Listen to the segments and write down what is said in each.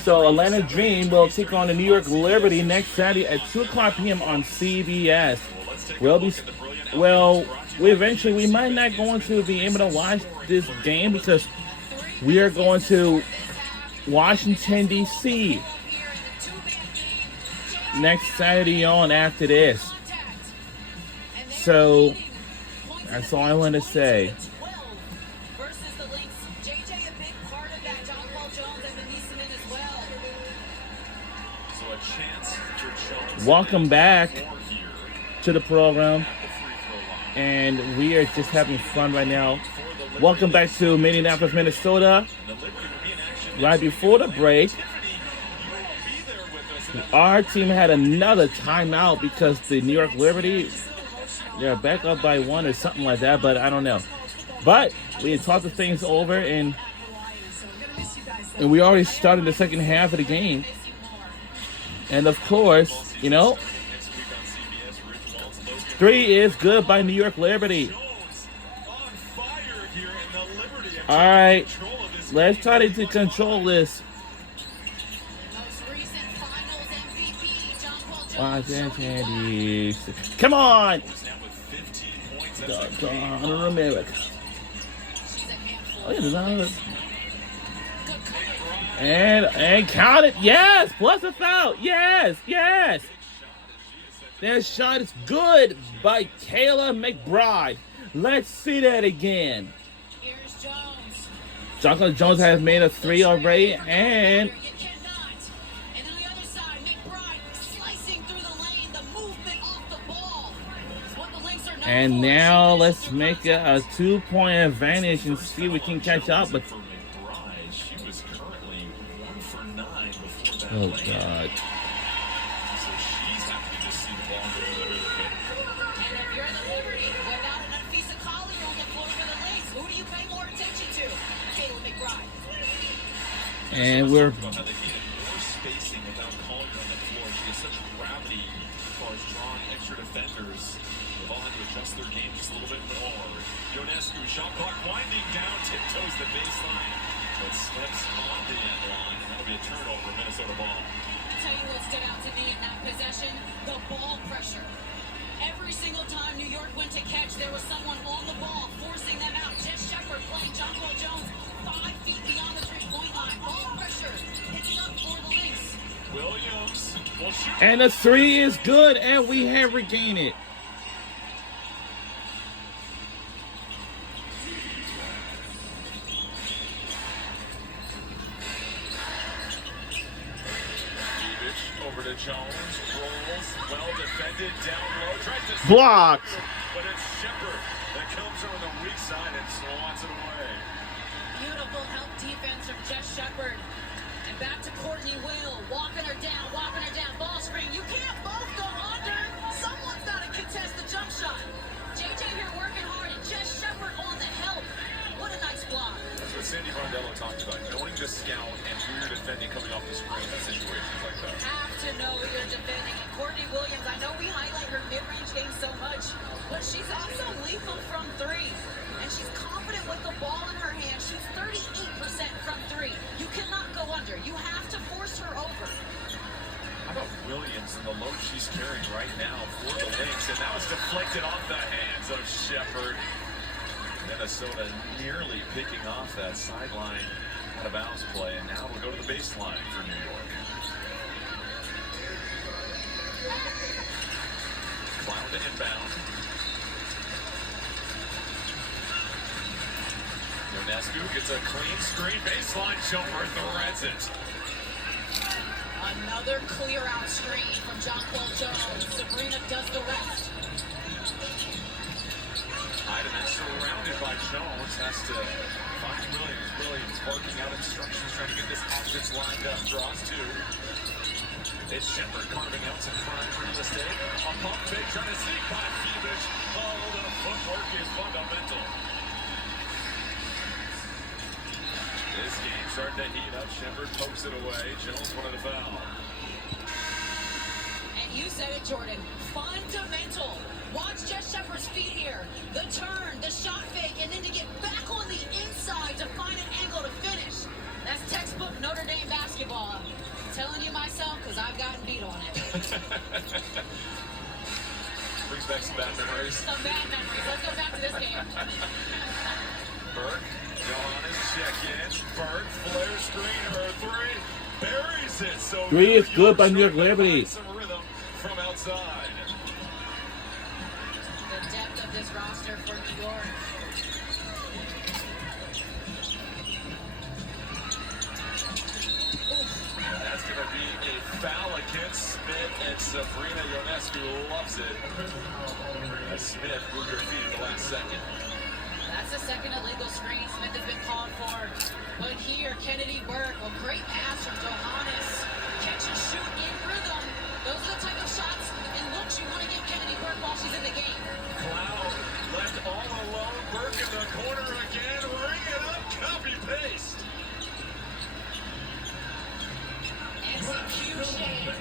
So Atlanta Dream will take on the New York Liberty next Saturday at 2 o'clock p.m. on CBS. We'll be well. We might not going to be able to watch this game because we are going to Washington D.C. next Saturday on after this. So that's all I want to say. Welcome back to the program, and we are just having fun right now. Welcome back to Minneapolis, Minnesota. Right before the break, our team had another timeout because the New York Liberty, they're back up by 1 or something like that, but I don't know. But we had talked the things over, and we already started the second half of the game. And of course, 3 is good by New York Liberty. All right, let's try to control this. Come on! America. And count it. Yes, plus a foul. Yes. That shot is good by Kayla McBride. Let's see that again. Here's Jones. Jonquel Jones has made a 3 already, and now let's make it a 2-point advantage and see if we can catch up. But oh God. And we're spacing without calling on the floor. She has such gravity as far as drawing extra defenders. They've all had to adjust their game just a little bit more. Ionescu, shot clock winding down, tiptoes the baseline, but slips on the end line. And that'll be a turnover, Minnesota ball. I'll tell you what stood out to me in that possession, the ball pressure. Every single time New York went to catch, there was someone on the ball, forcing them out. Jess Shepard playing Jonquel Jones 5 feet beyond the three-point line. Ball pressure, picking up for the Lynx. Williams will shoot. And the 3 is good, and we have regained it. Over to Jones, rolls, well defended, down low, tries to blocked. But it's Shepard that comes over the weak side and swats it away. Beautiful help defense from Jess Shepard. And back to Courtney Will, walking her down, ball screen. You can't both go under. Someone's got to contest the jump shot. JJ here working hard, and Jess Shepard on the help. What a nice block. That's what Sandy Brondello talked about, knowing the scout and who you're defending coming off the screen in situations like that. Have to know who you're defending. And Courtney Williams, I know we highlight her mid-range game so much, but she's also lethal from 3. And she's confident with the ball in her hand. She's 38% from 3. You cannot go under. You have to force her over. How about Williams and the load she's carrying right now for the Lynx? And that was deflected off the hands of Shepard. Minnesota nearly picking off that sideline out of bounds play, and now we'll go to the baseline for New York. Cloud to inbound. Ionescu gets a clean screen baseline. Shepard threads it. Another clear out screen from Jonquel Jones. Sabrina does the rest. Heidemann surrounded by Jones, has to find Williams. Williams barking out instructions, trying to get this offense lined up. Draws 2. It's Shepard carving out some prime real estate. A pump fake trying to sneak by Phoenix. Oh, the footwork is fundamental. This game starting to heat up. Shepard pokes it away. Jones wanted a foul. And you said it, Jordan. Fundamental. Watch Jess Shepard's feet here. The turn, the shot fake, and then to get back on the inside to find an angle to finish. That's textbook Notre Dame basketball. basketball. I'm telling you myself, because I've gotten beat on it. Brings back some bad memories. Some bad memories. Let's go back to this game. Burke, Giannis check in. Burke, flare screen, her three. Buries it. So Three is good by New York Liberty. Some rhythm from outside. The depth of this roster for New York. That's going to be a foul against Smith, and Sabrina Ionescu loves it. As Smith moved her feet in the last second. That's the second illegal screen Smith has been called for. But here, Kennedy Burke, a great pass from Johannes. Catch and shoot in rhythm. Those are the type of shots and looks you want to give Kennedy Burke while she's in the game. Cloud left all alone. Burke in the corner again. Ring it up. Copy paste. Execution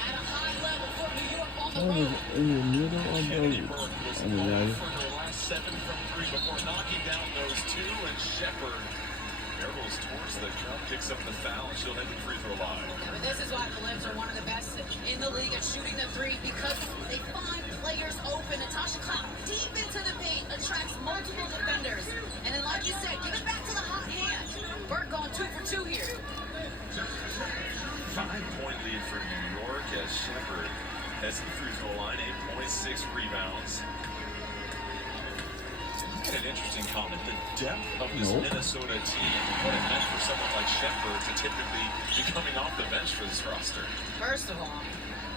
at a high level for New York on the Oh, road. in the middle of Kennedy the. Burke was I mean, off for her last 7 from 3 before knocking down those 2, and Shepard barrels towards the cup, picks up the foul, and she'll head to the free throw line. Yeah, but this is why the Libs are one of the best in the league at shooting the three, because they find players open. Natasha Cloud deep into the paint attracts multiple defenders. And then, like you said, give it back to the hot hand. Burke going 2 for 2 here. 5-point lead for New York as Shepard heads to the free throw line, 8.6 rebounds. An interesting comment. The depth of this Minnesota team, what it meant for someone like Shepard to typically be coming off the bench for this roster. First of all,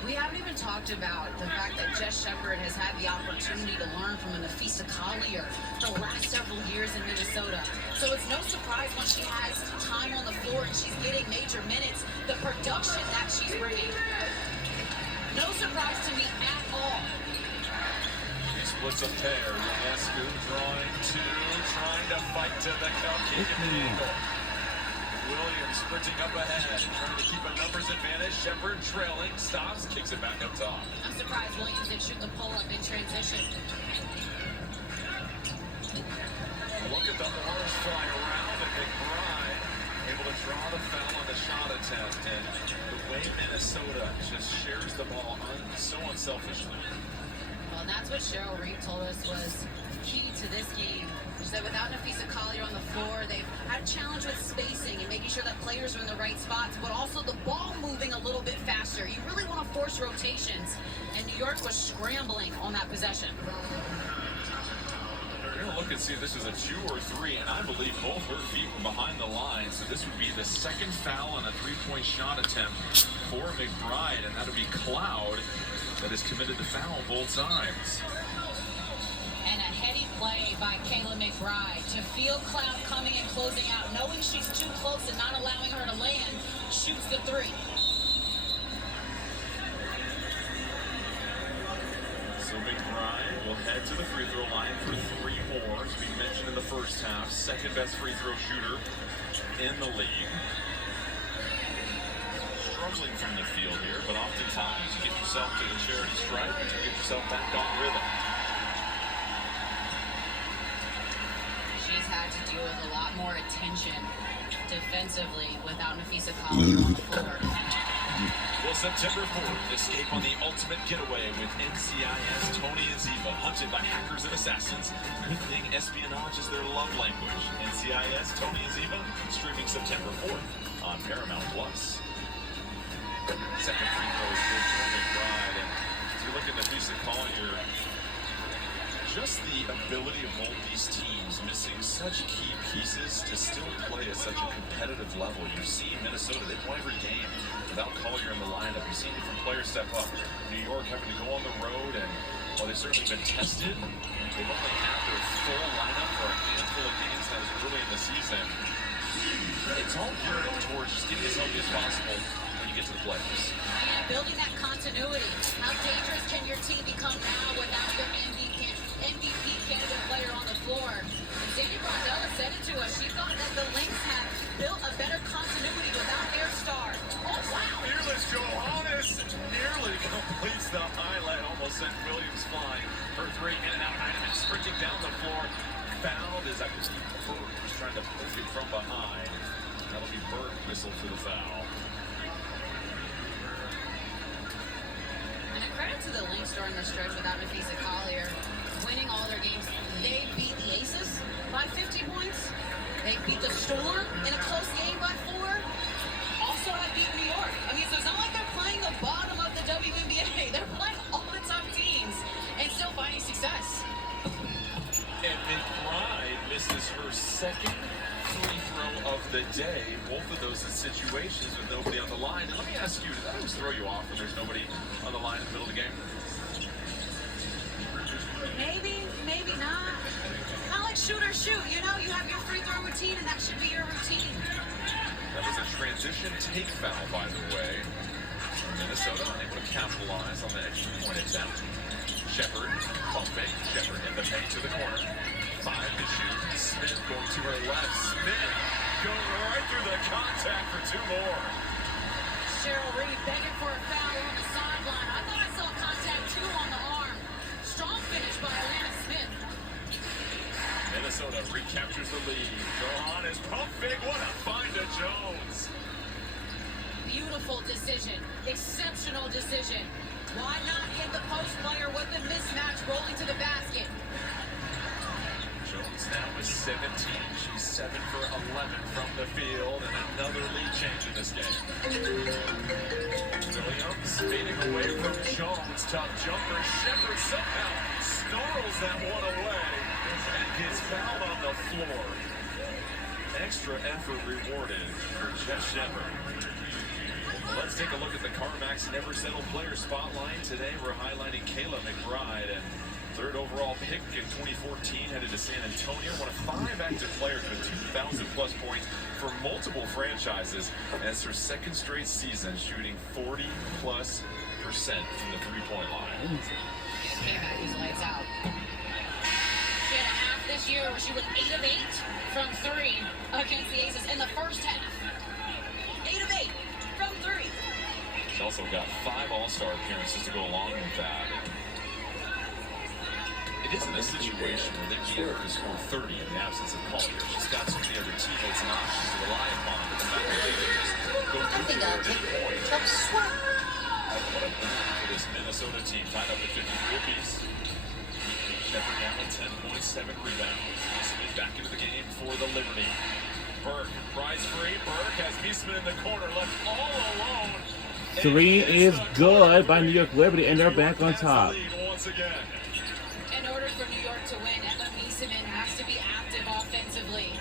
we haven't even talked about the fact that Jess Shepard has had the opportunity to learn from a Nafisa Collier the last several years in Minnesota. So it's no surprise when she has time on the floor and she's getting major minutes, the production that she's bringing. No surprise to me at all. He splits a pair. Ionescu drawing 2, trying to fight to the cup, kicking the angle. Williams sprinting up ahead, trying to keep a numbers advantage. Shepard trailing, stops, kicks it back up top. I'm surprised Williams didn't shoot the pull-up in transition. Look at the horse fly around, and McBride able to draw the foul on the shot attempt. And the way Minnesota just shares the ball so unselfishly. Well, and that's what Cheryl Reeve told us was key to this game. She said without Nafisa Collier on the floor, they've had a challenge with spacing and making sure that players are in the right spots, but also the ball moving a little bit faster. You really want to force rotations, and New York was scrambling on that possession. We're going to look and see if this is a 2 or 3, and I believe both her feet were behind the line, so this would be the second foul on a 3-point shot attempt for McBride, and that'll be Cloud that has committed the foul both times. And a heady play by Kayla McBride to feel Cloud coming and closing out, knowing she's too close and not allowing her to land, shoots the 3. So McBride will head to the free throw line for 3 more, as we mentioned in the first half. Second best free throw shooter in the league. Struggling from the field here, but oftentimes you get yourself to the charity stripe and you get yourself back on rhythm. She's had to deal with a lot more attention defensively without Nafisa Collier on the floor. Well, September 4th, escape on the ultimate getaway with NCIS Tony and Ziva, hunted by hackers and assassins. Good thing espionage is their love language. NCIS Tony and Ziva, streaming September 4th on Paramount Plus. Second free throw is good for McBride. And as you look at Nafisa Collier, just the ability of both these teams missing such key pieces to still play at such a competitive level. You've seen Minnesota, they've won every game without Collier in the lineup. You've seen different players step up. New York having to go on the road, and while they've certainly been tested, they've only had their full lineup for a handful of games that was early in the season. It's all geared towards just getting as healthy as possible when you get to the playoffs. And building that continuity. How dangerous can your team become now without your MVP candidate player on the floor? And Sandy Bondella said it to us. She thought that the Lynx had built a better continuity without their star. Oh, wow. Fearless Johannes nearly completes the highlight. Almost sent Williams flying. Her 3 in and out. Heineman sprinting down the floor. Fouled as I believe Burke was trying to poke it from behind. That'll be Burke whistle for the foul. credit to the Lynx during the stretch without Nafisa Collier winning all their games. They beat the Aces by 50 points. They beat the Storm in a close game by 4. Also have beat New York. I mean, so it's not like they're playing the bottom of the WNBA. They're playing all the top teams and still finding success. And McBride misses her second free throw of the day. Both of those in situations with nobody on the line. And let me ask you, does that always throw you off when there's nobody on the line in the middle of the game? Maybe, maybe not. Kind of like shoot or shoot. You know, you have your free throw routine, and that should be your routine. That was a transition take foul, by the way. Minnesota unable to capitalize on the extra point attempt. Shepard, pump fake. Shepard in the paint to the corner. 5 to shoot. Smith going to her left. Smith going right through the contact for 2 more. Cheryl Reed begging for a foul on the sideline. I thought I saw contact 2 on the arm. Strong finish by Alana Smith. Minnesota recaptures the lead. Johannes pump fake. What a find to Jones. Beautiful decision. Exceptional decision. Why not hit the post player with the mismatch rolling to the basket? Jones now with 17. She's 7 for 11 from the field, and another lead change in this game. Williams fading away from Jones. Tough jumper. Shepard somehow snarls that one away and gets fouled on the floor. Extra effort rewarded for Jess Shepard. Let's take a look at the CarMax Never Settle Player Spotlight. Today we're highlighting Kayla McBride, and third overall pick in 2014, headed to San Antonio. One of 5 active players with 2,000-plus points for multiple franchises. And it's her second straight season shooting 40+% from the three-point line. Came back, he's lights out. She had a half this year where she was 8 of 8 from 3 against the Aces in the first half. 8 of 8 from 3. She's also got 5 All-Star appearances to go along with that. It isn't a situation where they need her to score 30 in the absence of Collier. She's got so many other teammates and options to rely upon. But the fact that they can just go through her at any point. What a boon for this Minnesota team, tied up at 53 apiece. Shepard now with 10 points, 7 rebounds. Smith back into the game for the Liberty. Burke, rise free. Burke has Beastman in the corner, left all alone. 3 is good by New York Liberty, and they're back on top. Once again. In order for New York to win, Emma Mieseman has to be active offensively.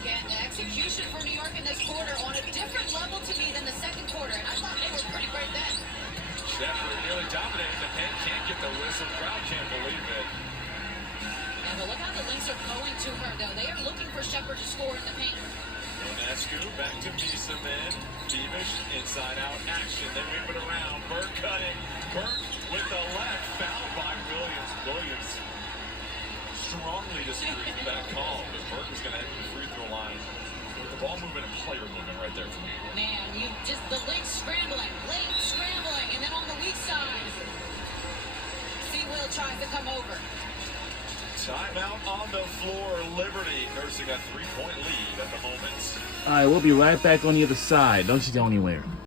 Again, the execution for New York in this quarter on a different level to me than the second quarter, and I thought they were pretty great then. Shepard nearly dominating the paint, can't get the whistle, crowd can't believe it. Yeah, but look how the Lynx are going to her, though. They are looking for Shepard to score in the paint. Ionescu back to Mieseman. Beavish inside out action, they whip it around. Burke cutting. Burke with the left, fouled by Williams. Williams strongly disagrees with that call, but Burke is going to head to the free throw line with the ball movement and player movement right there for me. Man, you just the Lynx scrambling, late scrambling, and then on the weak side, Will tries to come over. Timeout on the floor. Liberty nursing a 3-point lead at the moment. All right, we'll be right back on the other side. Don't you go anywhere.